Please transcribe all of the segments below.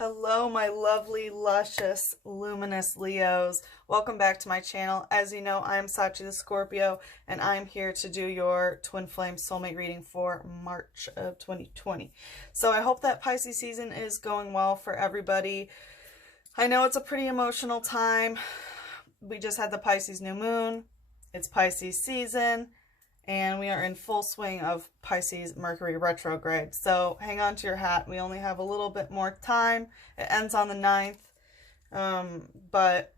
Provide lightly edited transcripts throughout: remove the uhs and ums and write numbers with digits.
Hello, my lovely, luscious, luminous Leos. Welcome back to my channel. As you know, I am Sachi the Scorpio, and I'm here to do your Twin Flame Soulmate reading for March of 2020. So I hope that Pisces season is going well for everybody. I know it's a pretty emotional time. We just had the Pisces new moon. It's Pisces season. And we are in full swing of Pisces Mercury retrograde. So hang on to your hat. We only have a little bit more time. It ends on the 9th. But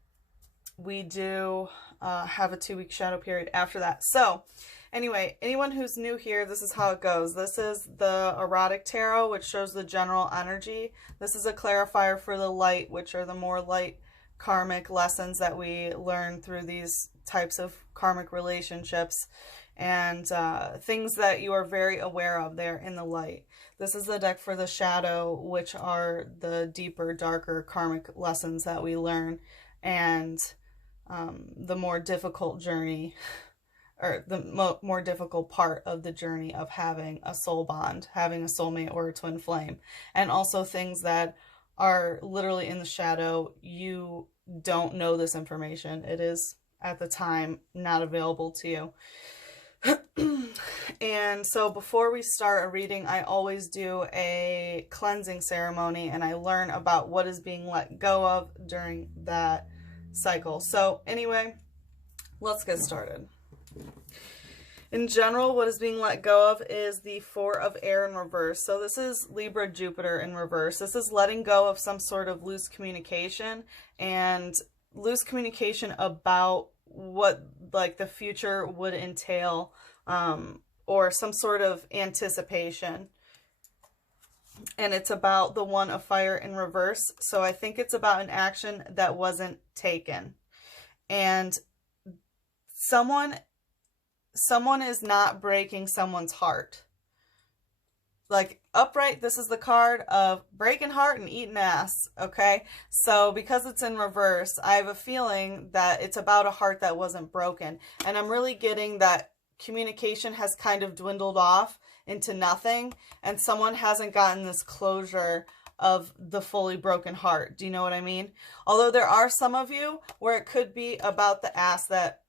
we do have a 2-week shadow period after that. So anyway, anyone who's new here, this is how it goes. This is the erotic tarot, which shows the general energy. This is a clarifier for the light, which are the more light karmic lessons that we learn through these types of karmic relationships. And things that you are very aware of there in the light. This is the deck for the shadow, which are the deeper, darker karmic lessons that we learn, and the more difficult journey, or the more difficult part of the journey of having a soul bond, having a soulmate or a twin flame, and also things that are literally in the shadow. You don't know this information. It is, at the time, not available to you. And so before we start a reading, I always do a cleansing ceremony, and I learn about what is being let go of during that cycle. So anyway, let's get started. In general, what is being let go of is the 4 of air in reverse. So this is Libra Jupiter in reverse. This is letting go of some sort of loose communication, and loose communication about what like the future would entail, or some sort of anticipation. And it's about the 1 of fire in reverse. So I think it's about an action that wasn't taken, and someone is not breaking someone's heart. Like upright, this is the card of breaking heart and eating ass, okay? So because it's in reverse, I have a feeling that it's about a heart that wasn't broken. And I'm really getting that communication has kind of dwindled off into nothing, and someone hasn't gotten this closure of the fully broken heart. Do you know what I mean? Although there are some of you where it could be about the ass that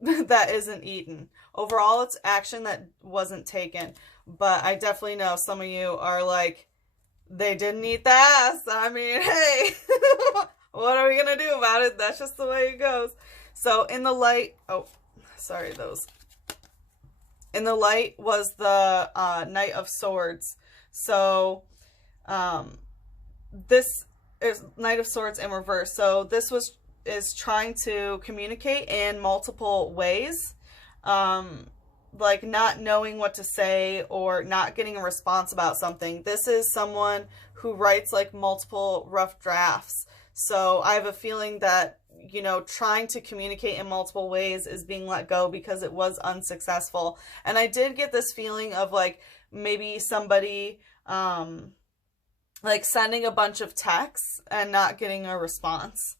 isn't eaten. Overall, it's action that wasn't taken. But I definitely know some of you are like, they didn't eat the ass. I mean, hey, what are we going to do about it? That's just the way it goes. So in the light, oh, sorry, those. In the light was the Knight of Swords. So this is Knight of Swords in reverse. So this is trying to communicate in multiple ways. Like not knowing what to say or not getting a response about something. This is someone who writes like multiple rough drafts. So I have a feeling that, you know, trying to communicate in multiple ways is being let go because it was unsuccessful. And I did get this feeling of like maybe somebody like sending a bunch of texts and not getting a response.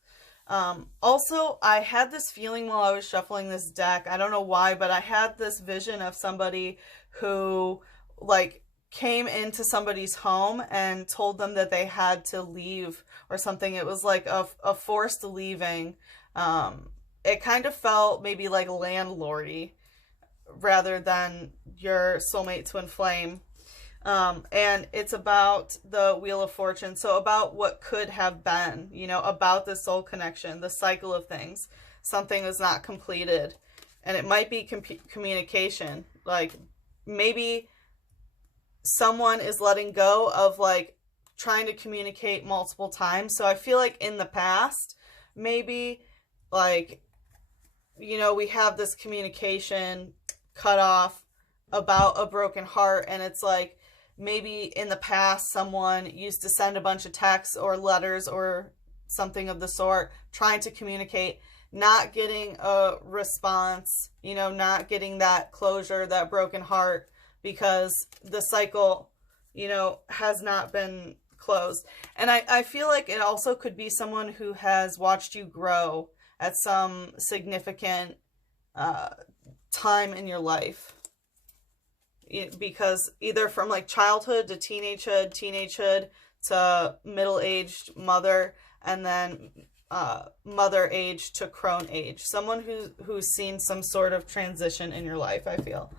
Also, I had this feeling while I was shuffling this deck, I don't know why, but I had this vision of somebody who like came into somebody's home and told them that they had to leave or something. It was like a forced leaving. It kind of felt maybe like landlordy rather than your soulmate twin flame. And it's about the Wheel of Fortune. So about what could have been, you know, about the soul connection, the cycle of things. Something is not completed. And it might be communication. Like maybe someone is letting go of like trying to communicate multiple times. So I feel like in the past, maybe like, you know, we have this communication cut off about a broken heart, and it's like, maybe in the past, someone used to send a bunch of texts or letters or something of the sort, trying to communicate, not getting a response, you know, not getting that closure, that broken heart, because the cycle, you know, has not been closed. And I feel like it also could be someone who has watched you grow at some significant time in your life. Because either from like childhood to teenagehood to middle-aged mother, and then mother age to crone age. Someone who's seen some sort of transition in your life, I feel.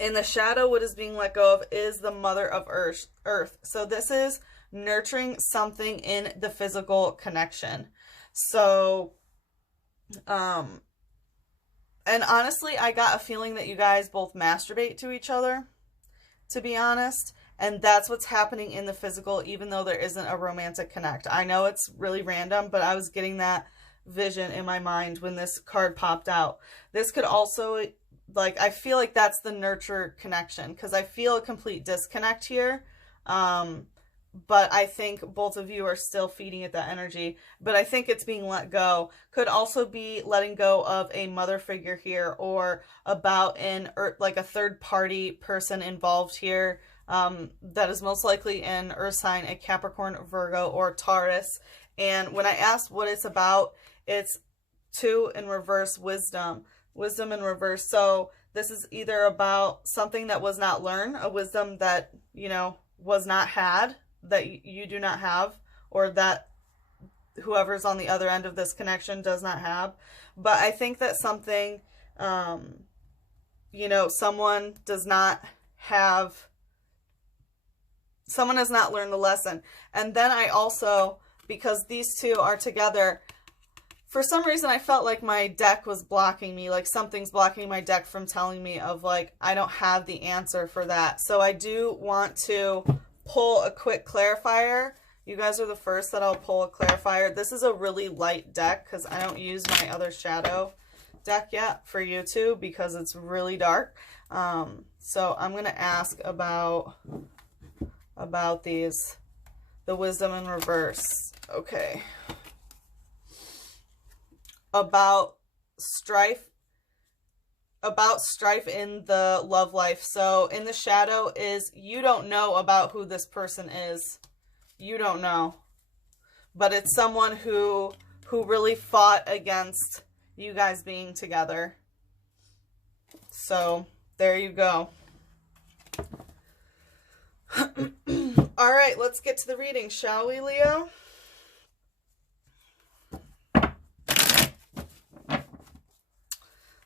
In the shadow, what is being let go of is the mother of earth. So this is nurturing something in the physical connection. So, and honestly, I got a feeling that you guys both masturbate to each other, to be honest. And that's what's happening in the physical, even though there isn't a romantic connect. I know it's really random, but I was getting that vision in my mind when this card popped out. This could also, like, I feel like that's the nurture connection, because I feel a complete disconnect here. But I think both of you are still feeding it that energy. But I think it's being let go. Could also be letting go of a mother figure here, or about like a third party person involved here. That is most likely an earth sign, a Capricorn, Virgo, or Taurus. And when I asked what it's about, it's 2 in reverse, wisdom in reverse. So this is either about something that was not learned, a wisdom that, you know, was not had, that you do not have, or that whoever's on the other end of this connection does not have. But I think that something, you know, someone has not learned the lesson. And then I also, because these two are together, for some reason I felt like my deck was blocking me, like something's blocking my deck from telling me of, like, I don't have the answer for that. So I do want to pull a quick clarifier. You guys are the first that I'll pull a clarifier. This is a really light deck because I don't use my other shadow deck yet for you two because it's really dark. So I'm going to ask about these. The wisdom in reverse. Okay. About strife in the love life. So in the shadow is, you don't know about who this person is. You don't know. But it's someone who really fought against you guys being together. So there you go. All right, let's get to the reading, shall we, Leo?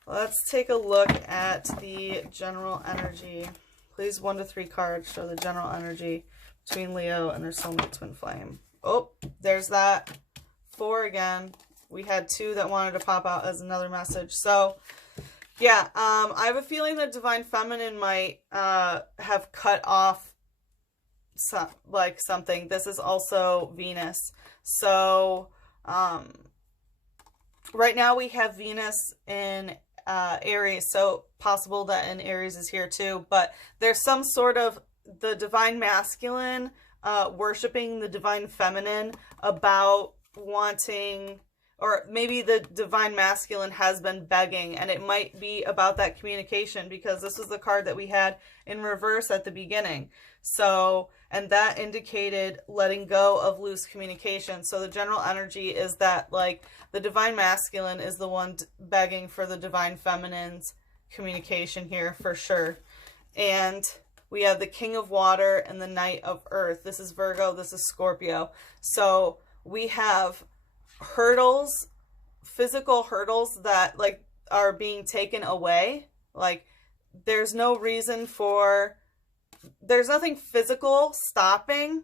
Let's take a look at the general energy. Please, 1 to 3 cards show the general energy between Leo and their soulmate twin flame. Oh, there's that 4 again. We had 2 that wanted to pop out as another message. So, yeah, I have a feeling that Divine Feminine might have cut off something. This is also Venus. So, right now we have Venus in Aries, so possible that an Aries is here too, but there's some sort of the divine masculine worshiping the divine feminine, about wanting, or maybe the divine masculine has been begging, and it might be about that communication, because this was the card that we had in reverse at the beginning. So, and that indicated letting go of loose communication. So the general energy is that, like, the divine masculine is the one begging for the divine feminine's communication here for sure. And we have the King of Water and the Knight of Earth. This is Virgo, this is Scorpio. So we have hurdles, physical hurdles that, like, are being taken away. Like, there's no reason for, there's nothing physical stopping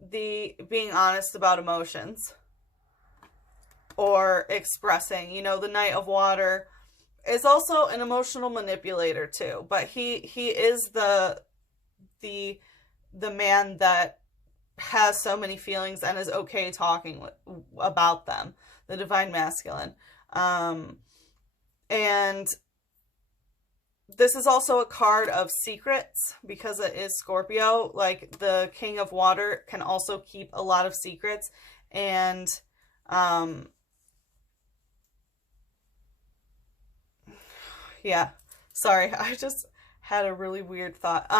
the being honest about emotions or expressing. You know, the Knight of Water is also an emotional manipulator too, but he is the man that has so many feelings and is okay talking about them, the divine masculine. And this is also a card of secrets because it is Scorpio. Like, the King of Water can also keep a lot of secrets. And yeah, sorry, I just had a really weird thought.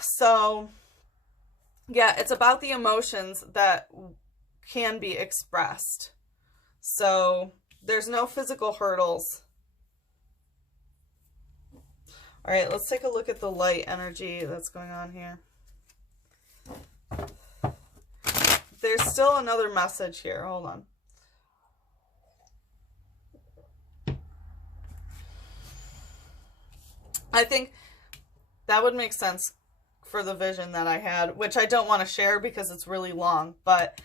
So yeah, it's about the emotions that can be expressed. So there's no physical hurdles. All right, let's take a look at the light energy that's going on here. still another message here. Hold on. I think that would make sense for the vision that I had, which I don't want to share because it's really long, but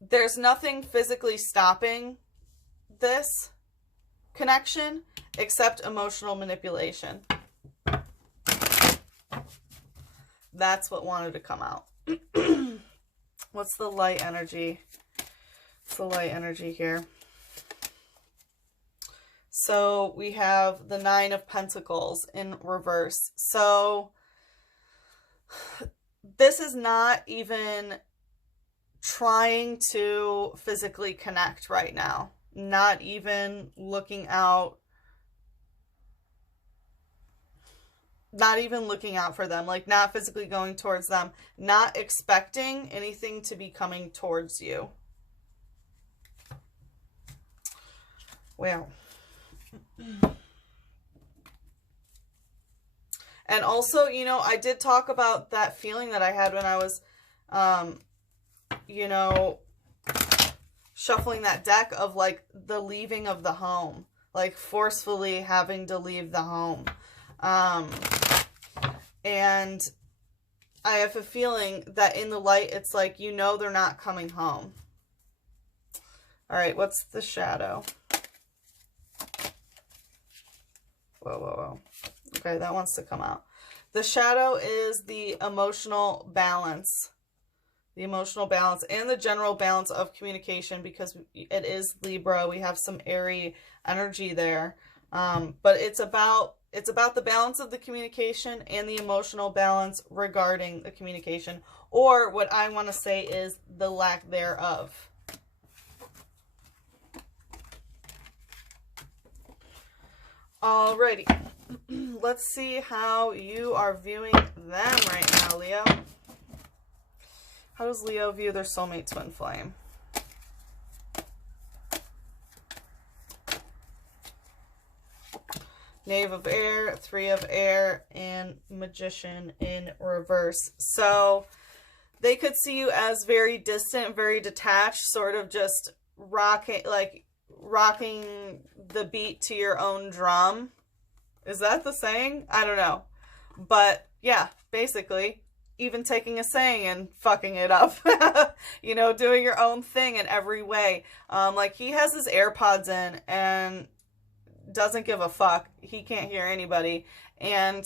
there's nothing physically stopping this connection except emotional manipulation. That's what wanted to come out. What's the light energy? What's the light energy here? So we have the Nine of Pentacles in reverse. So this is not even trying to physically connect right now. Not even looking out. Not even looking out for them. Like, not physically going towards them. Not expecting anything to be coming towards you. Well. And also, you know, I did talk about that feeling that I had when I was, you know, shuffling that deck of, like, the leaving of the home. Like, forcefully having to leave the home. And I have a feeling that in the light, it's like, you know, they're not coming home. All right, what's the shadow? Whoa, whoa, whoa. Okay, that wants to come out. The shadow is the emotional balance. The emotional balance and the general balance of communication, because it is Libra. We have some airy energy there. But it's about the balance of the communication and the emotional balance regarding the communication. Or what I want to say is the lack thereof. Alrighty, let's see how you are viewing them right now, Leo. How does Leo view their soulmate twin flame? Knave of Air, Three of Air, and Magician in reverse. So they could see you as very distant, very detached, sort of just rocking the beat to your own drum. Is that the saying? I don't know. But yeah, basically, even taking a saying and fucking it up. You know, doing your own thing in every way. Like, he has his AirPods in and doesn't give a fuck. He can't hear anybody. And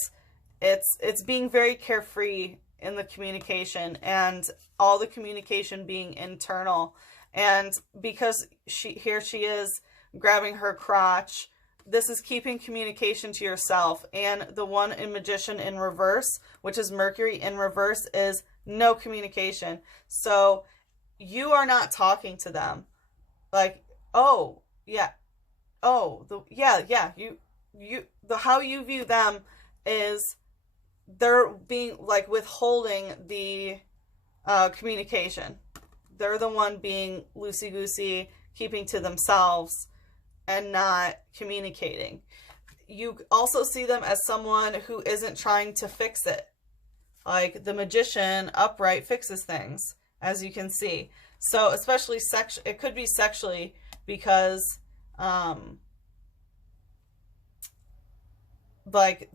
it's being very carefree in the communication, and all the communication being internal. And because here she is grabbing her crotch, this is keeping communication to yourself. And the one in Magician in reverse, which is Mercury in reverse, is no communication. So you are not talking to them. Like, oh, yeah. Oh, how you view them is they're being, like, withholding the communication. They're the one being loosey-goosey, keeping to themselves and not communicating. You also see them as someone who isn't trying to fix it. Like, the Magician upright fixes things, as you can see. So especially it could be sexually, because like,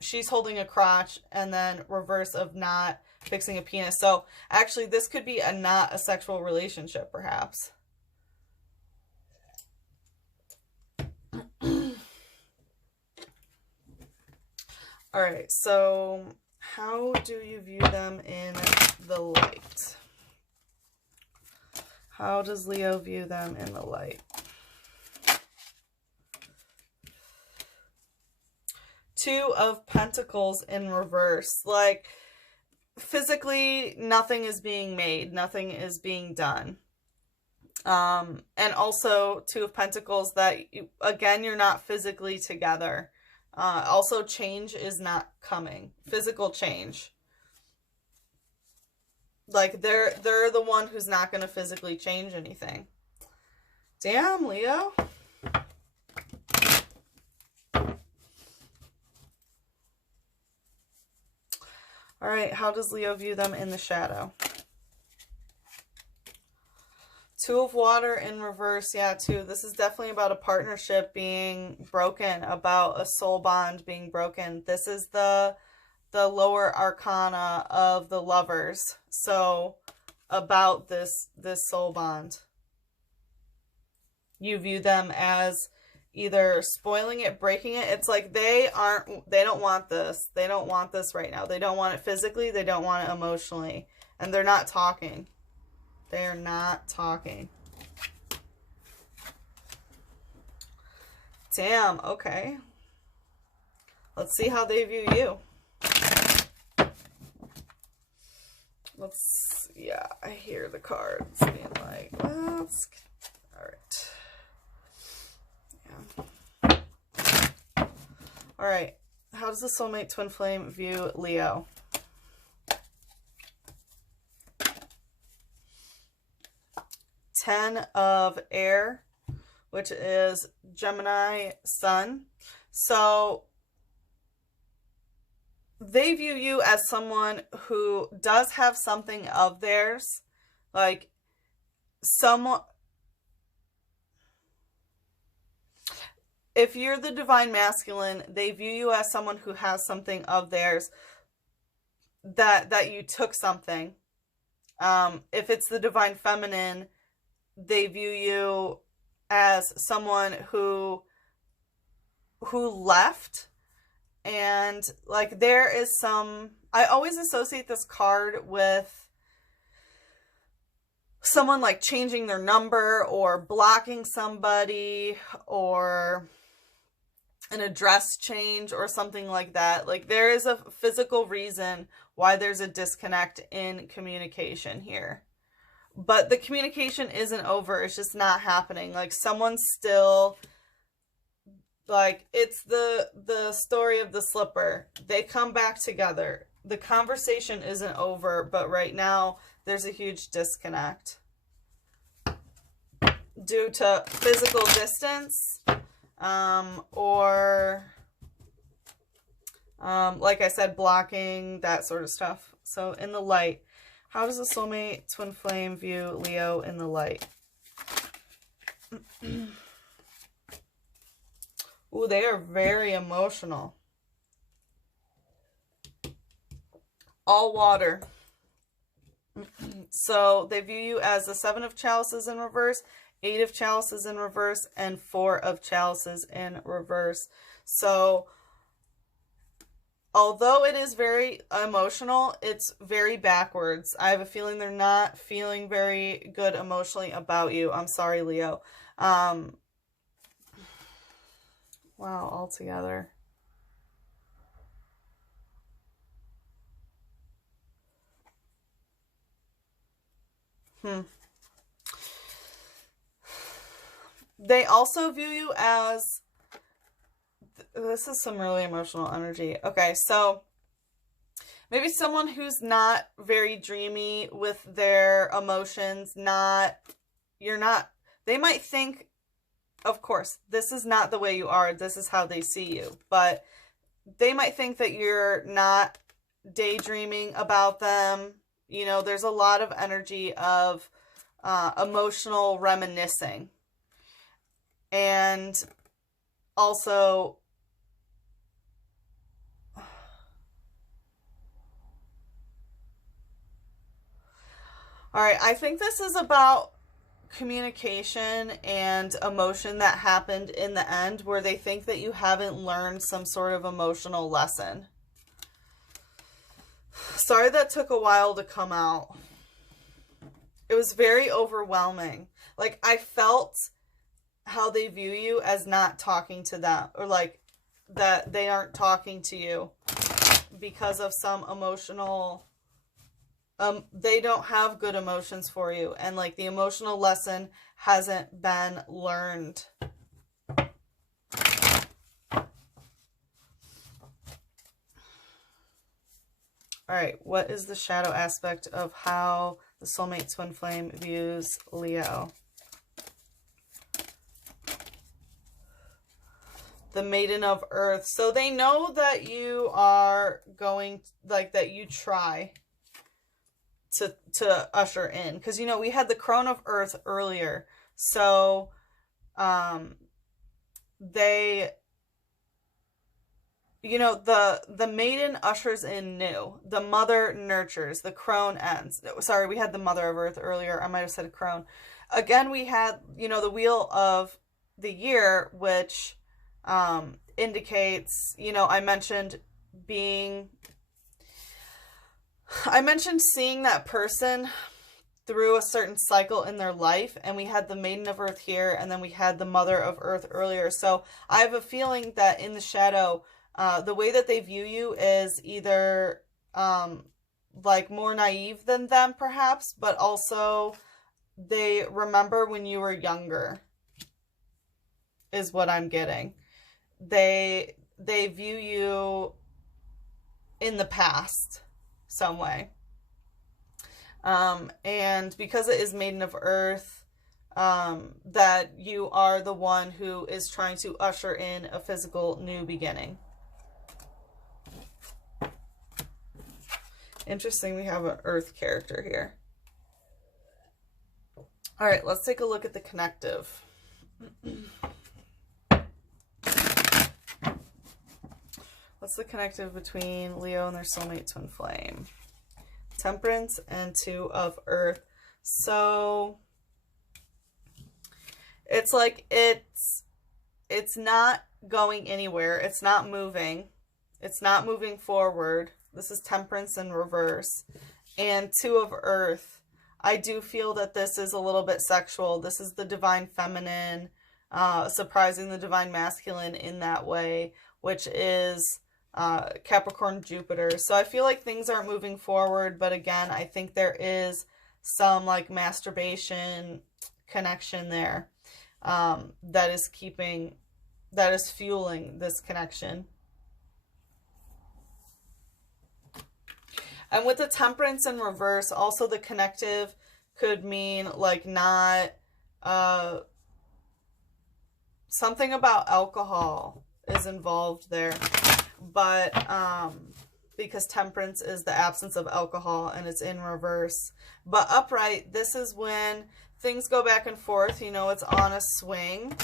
she's holding a crotch, and then reverse of not fixing a penis. So actually, this could be not a sexual relationship, perhaps. All right, so how do you view them in the light? How does Leo view them in the light? Two of Pentacles in reverse. Like, physically, nothing is being made. Nothing is being done. And also, Two of Pentacles, that, again, you're not physically together. Also, change is not coming. Physical change. Like, they're the one who's not going to physically change anything. Damn, Leo. All right, how does Leo view them in the shadow? Two of Water in reverse. Yeah, two. This is definitely about a partnership being broken, about a soul bond being broken. This is the lower arcana of the Lovers. So about this soul bond. You view them as either spoiling it, breaking it. It's like they don't want this. They don't want this right now. They don't want it physically. They don't want it emotionally. And they're not talking. They are not talking. Damn, okay. Let's see how they view you. Yeah, I hear the cards being like, well, all right. Yeah. All right. How does the soulmate twin flame view Leo? Ten of Air, which is Gemini Sun. So they view you as someone who does have something of theirs, like someone. If you're the divine masculine, they view you as someone who has something of theirs, that you took something. If it's the divine feminine, they view you as someone who left. And like there is some, I always associate this card with someone like changing their number or blocking somebody or an address change or something like that. Like there is a physical reason why there's a disconnect in communication here. But the communication isn't over. It's just not happening. Like someone's still, like it's the story of the slipper. They come back together. The conversation isn't over, but right now there's a huge disconnect due to physical distance, or like I said, blocking, that sort of stuff. So in the light, how does the soulmate twin flame view Leo in the light? Ooh, they are very emotional. All water. So they view you as the Seven of Chalices in reverse, Eight of Chalices in reverse, and Four of Chalices in reverse. So although it is very emotional, it's very backwards. I have a feeling they're not feeling very good emotionally about you. I'm sorry, Leo. Wow, all together. They also view you as, this is some really emotional energy. Okay, so maybe someone who's not very dreamy with their emotions, they might think, of course, this is not the way you are, this is how they see you, but they might think that you're not daydreaming about them. You know, there's a lot of energy of emotional reminiscing. And also, all right, I think this is about communication and emotion that happened in the end where they think that you haven't learned some sort of emotional lesson. Sorry that took a while to come out. It was very overwhelming. Like, I felt how they view you as not talking to them, or like that they aren't talking to you because of some emotional, they don't have good emotions for you, and like the emotional lesson hasn't been learned. All right, what is the shadow aspect of how the soulmate twin flame views Leo? The Maiden of Earth. So they know that you are going, like, that you try to usher in, because you know we had the crone of earth earlier, so they, you know, the maiden ushers in new, the mother nurtures, the crone ends. Sorry, we had the mother of earth earlier, I might have said crone. Again, we had, you know, the wheel of the year, which indicates, you know, I mentioned seeing that person through a certain cycle in their life, and we had the maiden of earth here, and then we had the mother of earth earlier. So I have a feeling that in the shadow, the way that they view you is either like more naive than them perhaps, but also they remember when you were younger, is what I'm getting. They view you in the past some way. And because it is maiden of earth, that you are the one who is trying to usher in a physical new beginning. Interesting, we have an earth character here. All right, let's take a look at the connective. What's the connective between Leo and their soulmate twin flame? Temperance and two of earth. So it's like it's not going anywhere. It's not moving. It's not moving forward. This is temperance in reverse. And two of earth. I do feel that this is a little bit sexual. This is the divine feminine, surprising the divine masculine in that way, which is Capricorn Jupiter. So I feel like things aren't moving forward, but again, I think there is some like masturbation connection there that is fueling this connection. And with the temperance in reverse, also the connective could mean like not something about alcohol is involved there. But because temperance is the absence of alcohol and it's in reverse. But upright, this is when things go back and forth, you know, it's on a swing.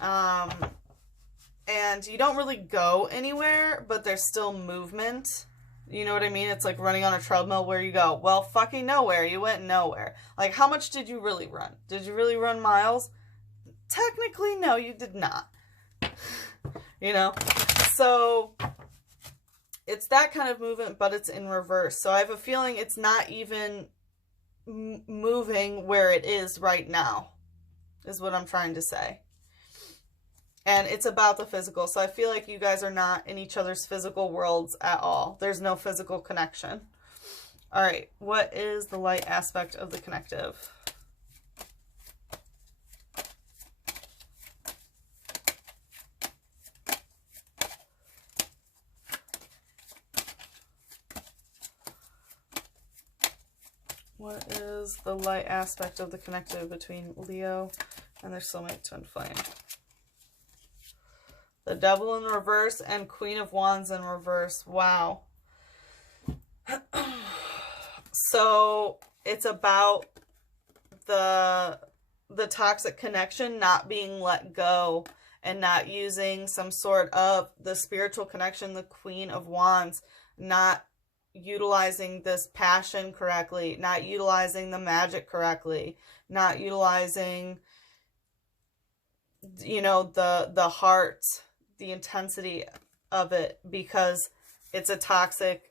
And you don't really go anywhere, but there's still movement. You know what I mean? It's like running on a treadmill. Where you go? Well, fucking nowhere. You went nowhere. Like, how much did you really run? Did you really run miles? Technically, no, you did not. You know? So it's that kind of movement, but it's in reverse. So I have a feeling it's not even moving where it is right now, is what I'm trying to say. And it's about the physical. So I feel like you guys are not in each other's physical worlds at all. There's no physical connection. All right. What is the light aspect of the connective? What is the light aspect of the connective between Leo and their soulmate twin flame? The Devil in reverse and Queen of Wands in reverse. Wow. So it's about the toxic connection not being let go and not using some sort of the spiritual connection, the Queen of Wands, not utilizing this passion correctly, not utilizing the magic correctly, not utilizing, you know, the heart, the intensity of it, because it's a toxic,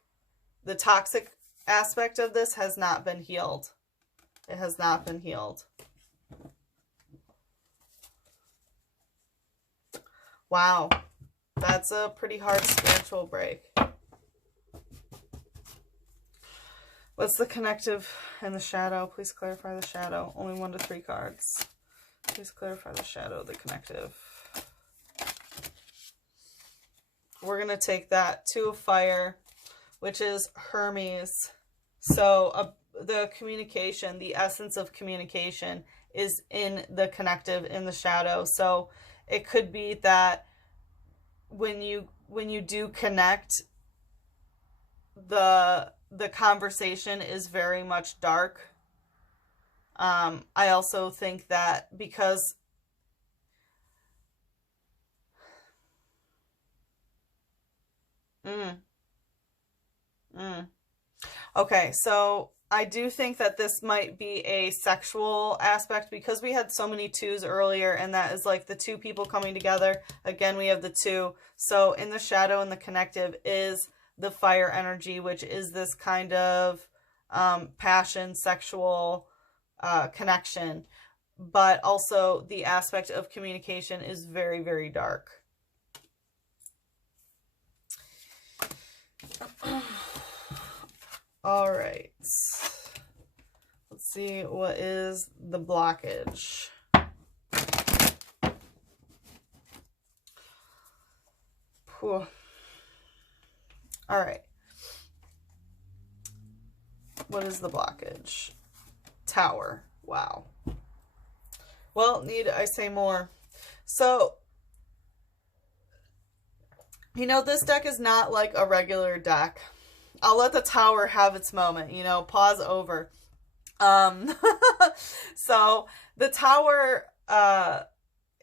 the toxic aspect of this has not been healed. It has not been healed. Wow. That's a pretty hard spiritual break. What's the connective and the shadow? Please clarify the shadow. Only 1 to 3 cards. Please clarify the shadow, the connective. We're going to take that Two of Fire, which is Hermes. So the communication, the essence of communication is in the connective, in the shadow. So it could be that when you do connect, the the conversation is very much dark. I also think that because okay, so I do think that this might be a sexual aspect because we had so many twos earlier, and that is like the two people coming together. Again, we have the two. So in the shadow and the connective is the fire energy, which is this kind of passion, sexual connection. But also the aspect of communication is very, very dark. All right. Let's see, what is the blockage? Whew. All right. What is the blockage? Tower. Wow. Well, need I say more? So, you know, this deck is not like a regular deck. I'll let the Tower have its moment, you know, pause over. So the Tower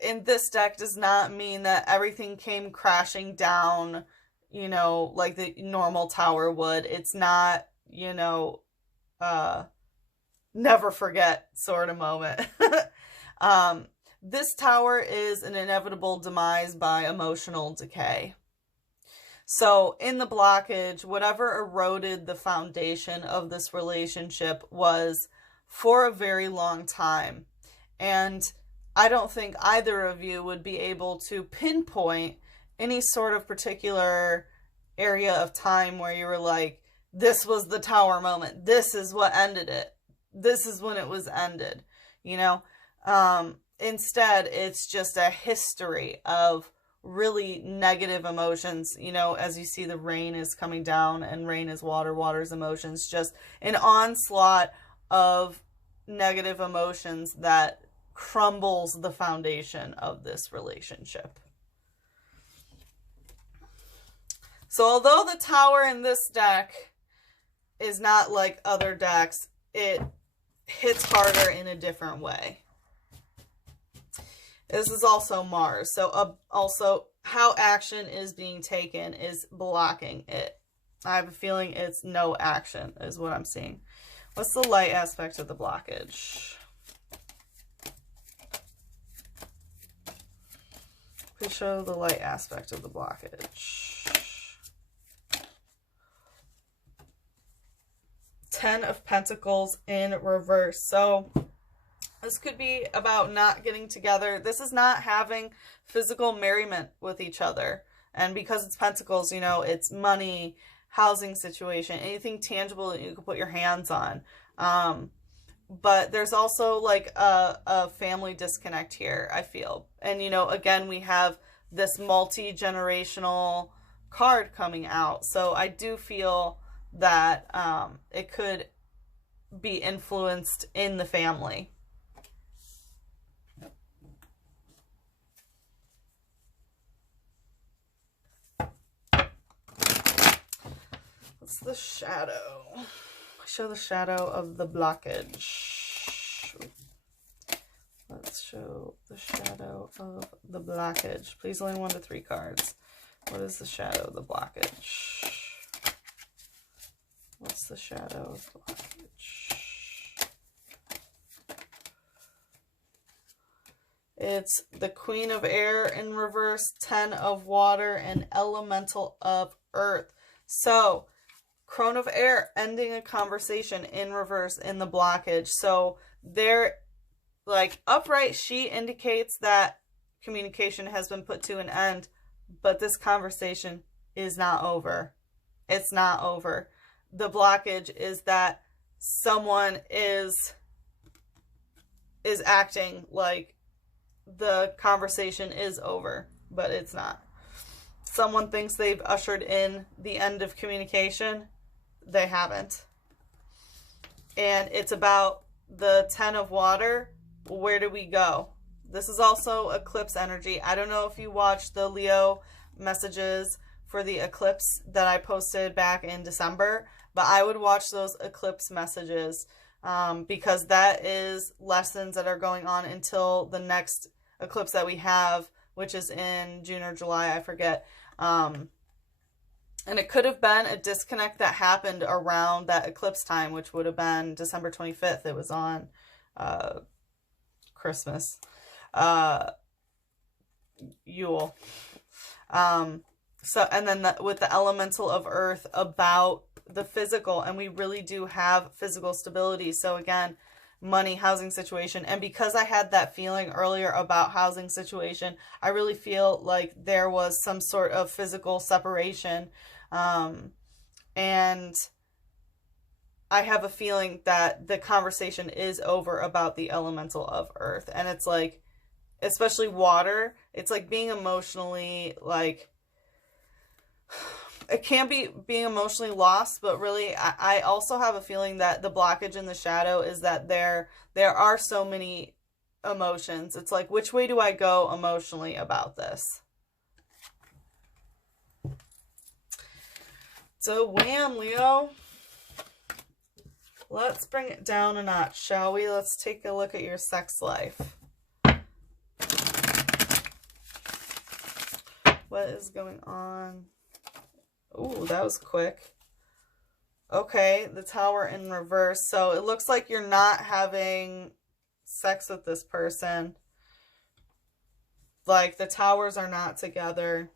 in this deck does not mean that everything came crashing down, you know, like the normal Tower would. It's not, you know, never forget sort of moment. This Tower is an inevitable demise by emotional decay. So in the blockage, whatever eroded the foundation of this relationship was for a very long time. And I don't think either of you would be able to pinpoint any sort of particular area of time where you were like, this was the Tower moment. This is what ended it. This is when it was ended, you know? Instead, it's just a history of really negative emotions. You know, as you see, the rain is coming down, and rain is water, water's emotions, just an onslaught of negative emotions that crumbles the foundation of this relationship. So although the Tower in this deck is not like other decks, it hits harder in a different way. This is also Mars, so also how action is being taken is blocking it. I have a feeling it's no action is what I'm seeing. What's the light aspect of the blockage? Please show the light aspect of the blockage. 10 of Pentacles in reverse. So this could be about not getting together. This is not having physical merriment with each other. And because it's Pentacles, you know, it's money, housing situation, anything tangible that you can put your hands on. But there's also like a family disconnect here, I feel. And, you know, again, we have this multi-generational card coming out. So I do feel that it could be influenced in the family. What's the shadow? Show the shadow of the blockage. Let's show the shadow of the blockage. Please only 1 to 3 cards. What is the shadow of the blockage? What's the shadow of the blockage? It's the Queen of Air in reverse, 10 of Water, and Elemental of Earth. So Crone of Air ending a conversation in reverse in the blockage. So they're like upright. She indicates that communication has been put to an end, but this conversation is not over. It's not over. The blockage is that someone is acting like the conversation is over, but it's not. Someone thinks they've ushered in the end of communication. They haven't. And it's about the 10 of Water. Where do we go? This is also eclipse energy. I don't know if you watched the Leo messages for the eclipse that I posted back in December, But I would watch those eclipse messages because that is lessons that are going on until the next eclipse that we have, which is in June or July, I forget. And it could have been a disconnect that happened around that eclipse time, which would have been December 25th. It was on Christmas. Yule. So, and then with the elemental of earth about the physical, and we really do have physical stability. So again, money, housing situation. And because I had that feeling earlier about housing situation, I really feel like there was some sort of physical separation. And I have a feeling that the conversation is over about the elemental of earth. And it's like, especially water, it's like being emotionally like, it can be being emotionally lost, but really I also have a feeling that the blockage in the shadow is that there are so many emotions. It's like, which way do I go emotionally about this? So wham, Leo. Let's bring it down a notch, shall we? Let's take a look at your sex life. What is going on? Ooh, that was quick. Okay, the Tower in reverse. So it looks like you're not having sex with this person. Like, the Towers are not together.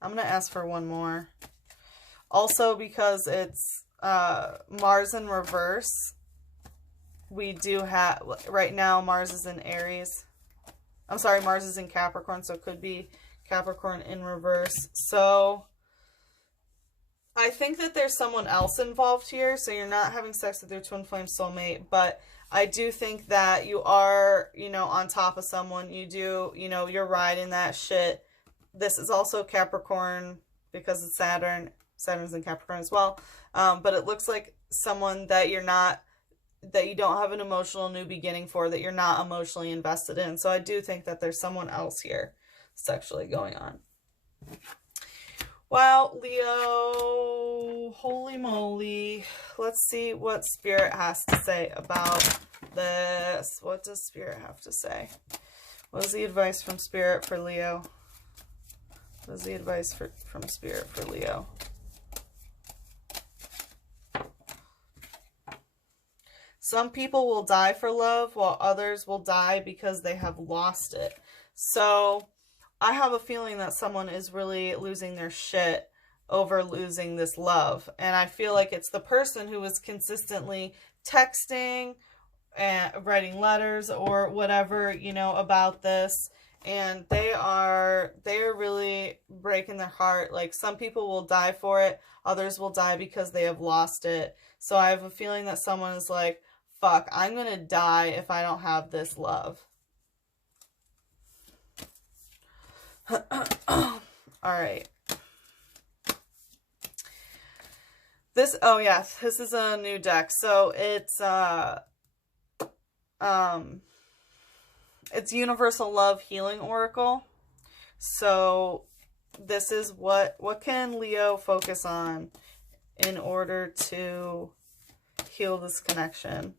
I'm going to ask for one more. Also, because it's Mars in reverse, we do have, right now, Mars is in Aries. I'm sorry, Mars is in Capricorn, so it could be Capricorn in reverse. So I think that there's someone else involved here. So you're not having sex with your twin flame soulmate, but I do think that you are, you know, on top of someone. You do, you know, you're riding that shit. This is also Capricorn because it's Saturn. Saturn's in Capricorn as well. But it looks like someone that you're not, that you don't have an emotional new beginning for, that you're not emotionally invested in. So I do think that there's someone else here sexually going on. Wow, Leo, holy moly. Let's see what Spirit has to say about this. What does Spirit have to say? What is the advice from Spirit for Leo? What is the advice from Spirit for Leo? Some people will die for love, while others will die because they have lost it. So I have a feeling that someone is really losing their shit over losing this love. And I feel like it's the person who is consistently texting and writing letters or whatever, you know, about this. And they are really breaking their heart. Like, some people will die for it. Others will die because they have lost it. So I have a feeling that someone is like, fuck, I'm going to die if I don't have this love. All right. This, oh yeah, this is a new deck. So it's Universal Love Healing Oracle. So this is what can Leo focus on in order to heal this connection?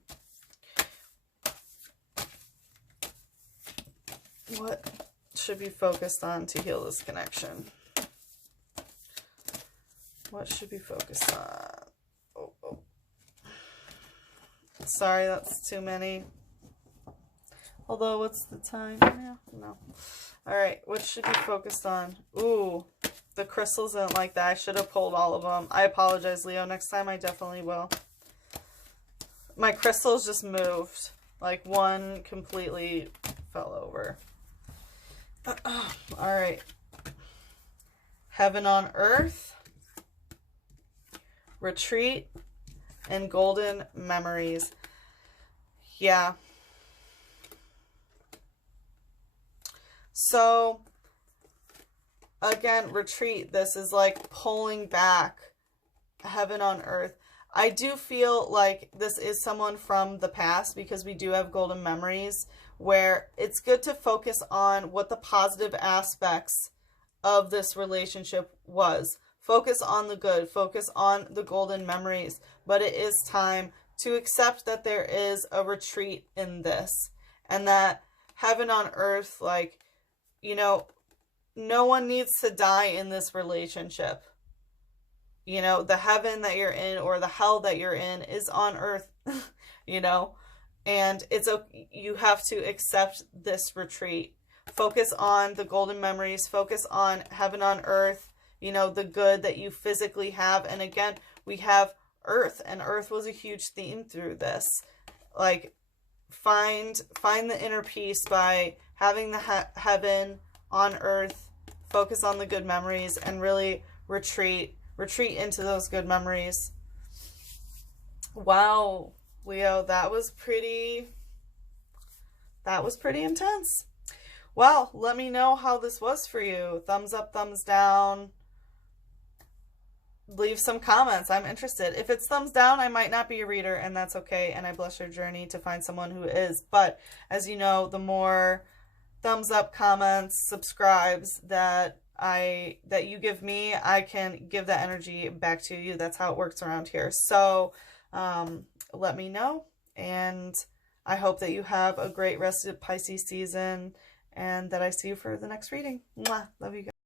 What should be focused on to heal this connection? What should be focused on? Oh. Sorry, that's too many. Although, what's the time now? No. Alright, what should be focused on? Ooh, the crystals didn't like that. I should have pulled all of them. I apologize, Leo. Next time I definitely will. My crystals just moved. Like, one completely fell over. Alright. Heaven on Earth. Retreat. And Golden Memories. Yeah. So, again, retreat. This is like pulling back. Heaven on Earth. I do feel like this is someone from the past because we do have golden memories, where it's good to focus on what the positive aspects of this relationship was. Focus on the good. Focus on the golden memories. But it is time to accept that there is a retreat in this. And that heaven on earth, like, you know, no one needs to die in this relationship. You know, the heaven that you're in or the hell that you're in is on earth, you know, and you have to accept this retreat. Focus on the golden memories, focus on heaven on earth, you know, the good that you physically have. And again, we have earth, and earth was a huge theme through this. Like, find the inner peace by having the heaven on earth, focus on the good memories, and really retreat into those good memories. Wow, Leo, that was pretty intense. Well, let me know how this was for you. Thumbs up, thumbs down. Leave some comments. I'm interested. If it's thumbs down, I might not be a reader, and that's okay, and I bless your journey to find someone who is. But as you know, the more thumbs up, comments, subscribes that you give me, I can give that energy back to you. That's how it works around here. So let me know, and I hope that you have a great rest of Pisces season, and that I see you for the next reading. Mwah. Love you guys.